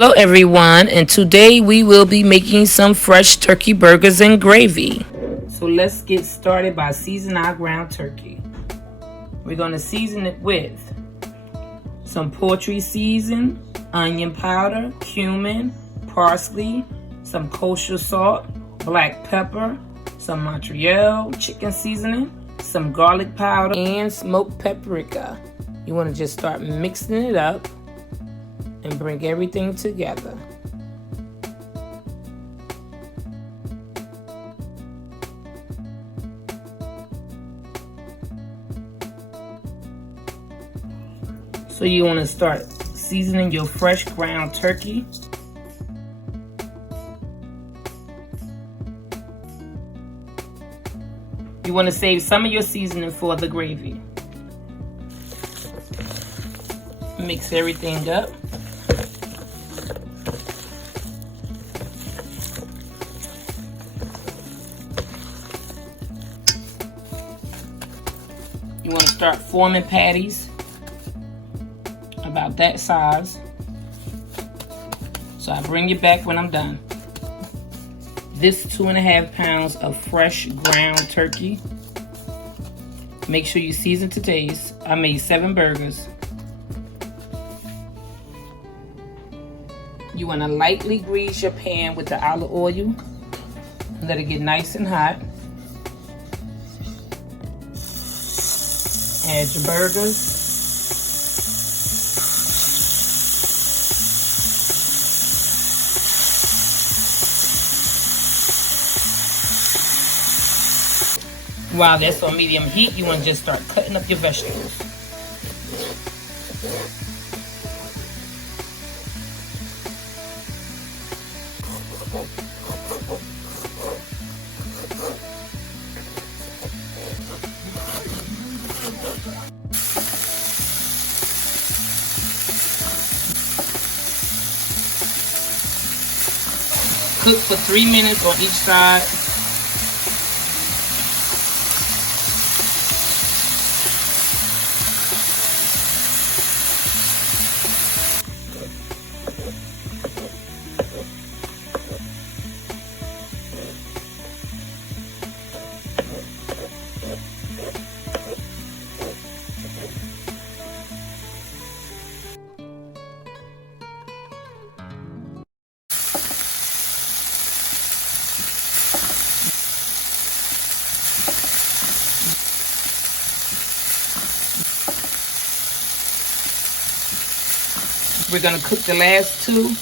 Hello everyone, and today we will be making some fresh turkey burgers and gravy. So let's get started by seasoning our ground turkey. We're going to season it with some poultry season, onion powder, cumin, parsley, some kosher salt, black pepper, some Montreal chicken seasoning, some garlic powder, and smoked paprika. You want to just start mixing it up and bring everything together. So you want to start seasoning your fresh ground turkey. You want to save some of your seasoning for the gravy. Mix everything up. You want to start forming patties about that size. So I bring you back when I'm done. This 2.5 pounds of fresh ground turkey. Make sure you season to taste. I made 7 burgers. You want to lightly grease your pan with the olive oil. Let it get nice and hot. Add your burgers. While that's on medium heat, you want to just start cutting up your vegetables. Cook for 3 minutes on each side. We're going to cook the last 2,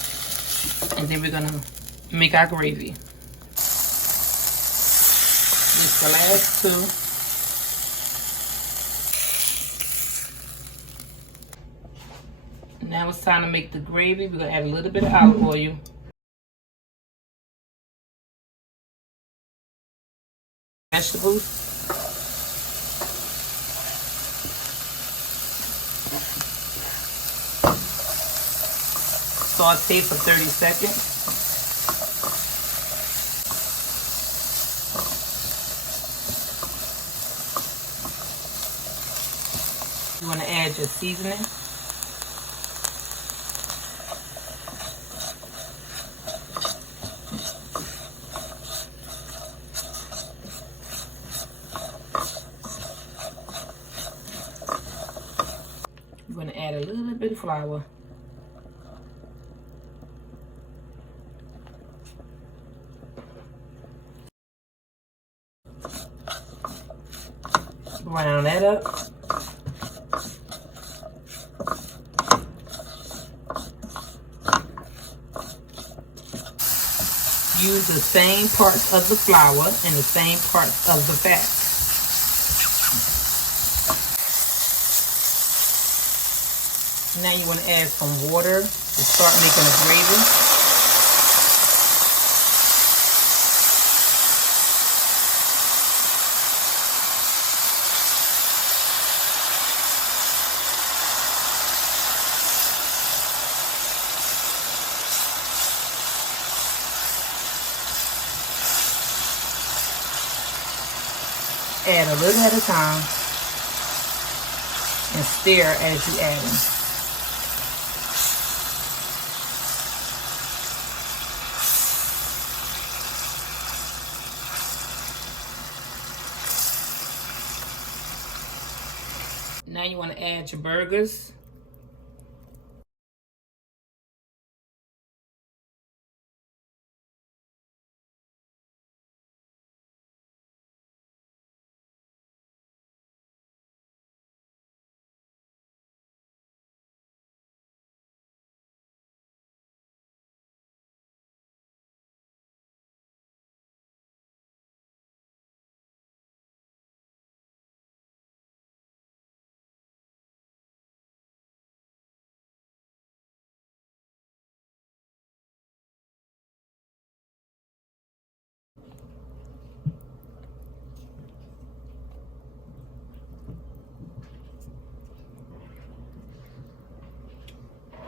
and then we're going to make our gravy. Just the last 2. Now it's time to make the gravy. We're going to add a little bit of olive oil. Vegetables. Saute for 30 seconds. You want to add your seasoning. You want to add a little bit of flour. Brown that up. Use the same parts of the flour and the same parts of the fat. Now you want to add some water to start making a gravy. Add a little at a time and stir as you add them. Now you want to add your burgers.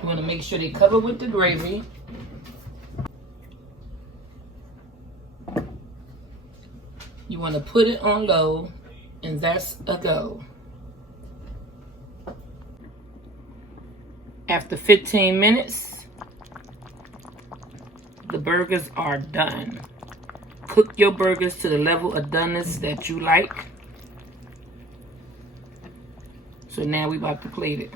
You want to make sure they cover with the gravy. You want to put it on low, and that's a go. After 15 minutes, the burgers are done. Cook your burgers to the level of doneness that you like. So now we about to plate it.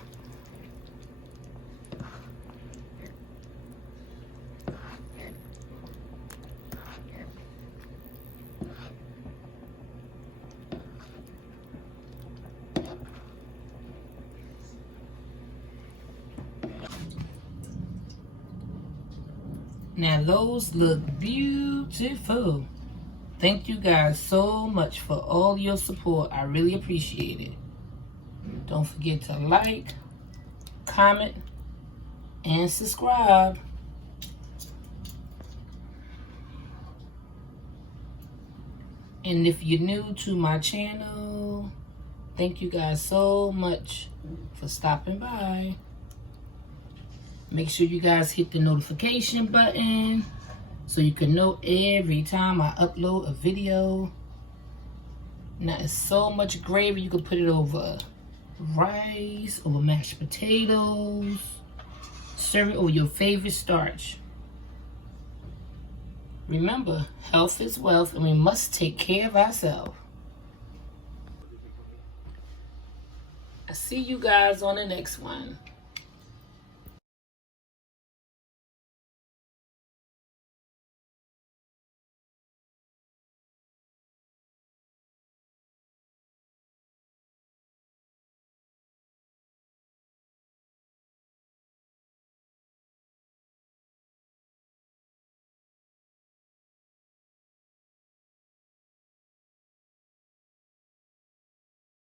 Now those look beautiful. Thank you guys so much for all your support. I really appreciate it. Don't forget to like, comment, and subscribe. And if you're new to my channel, thank you guys so much for stopping by. Make sure you guys hit the notification button so you can know every time I upload a video. Now it's so much gravy, you can put it over rice, over mashed potatoes, serve it over your favorite starch. Remember, health is wealth and we must take care of ourselves. I see you guys on the next one.